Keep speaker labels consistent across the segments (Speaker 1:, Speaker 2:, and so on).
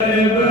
Speaker 1: Amen.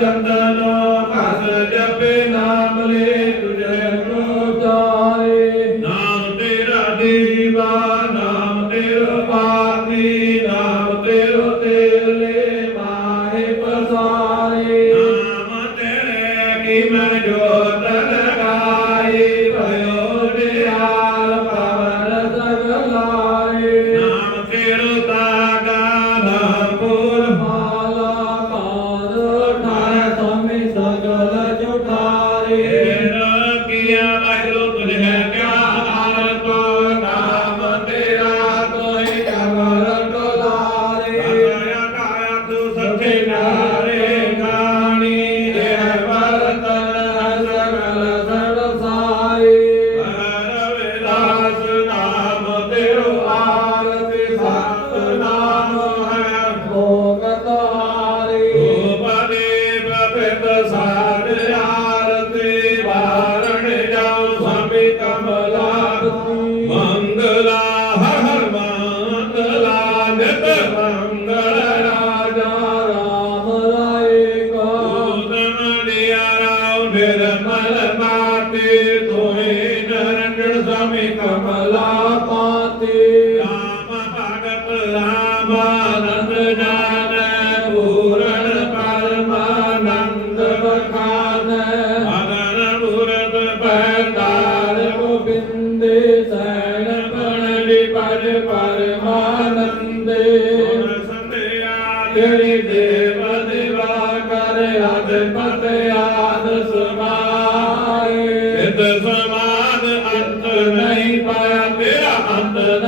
Speaker 1: ਚੰਦਨੋ ਘਸ ਜਪੇ ਨਾਮ ਲੇ ਤੁਝੇ
Speaker 2: ਗੁਰੂ ਜਾਏ।
Speaker 1: ਨਾਮ ਤੇਰਾ ਦੀਵਾ, ਨਾਮ ਤੇਰਾ ਪਾਤੀ ਨਾਮ ਤੇਰਾ ਤੇਲ ਲੇ
Speaker 2: ਮਾਹੇ ਪਸਾਰੇ
Speaker 1: ਨਾਮ ਤੇਰੇ ਕੀ ਮੈਂ
Speaker 2: ਜੋ
Speaker 1: ਭਗਲਾ ਪਾਤੇ
Speaker 2: ਰਾਮ
Speaker 1: ਭਗਤ ਰਾਮ ਆਨੰਦ ਜਾਣੈ ਪੂਰਨ ਪਰਮਾਨੰਦ
Speaker 2: ਵਖਾਨੈ
Speaker 1: ਅਨਨ ਮੂਰਤ
Speaker 2: ਬੈਤਾਲ ਗੋਬਿੰਦੇ ਸੈਣ ਬਣ ਵਿਪਰ ਪਰਮਾਨੰਦੇ
Speaker 1: ਸੁਰ ਸੰਧਿਆ
Speaker 2: ਤੇਰੀ ਦੇਵ ਦਿਵਾ ਕਰ ਅਦਪਤ ਆਦ ਸਮਾਏ
Speaker 1: ਸਿਧ ਸਮਾਏ Santa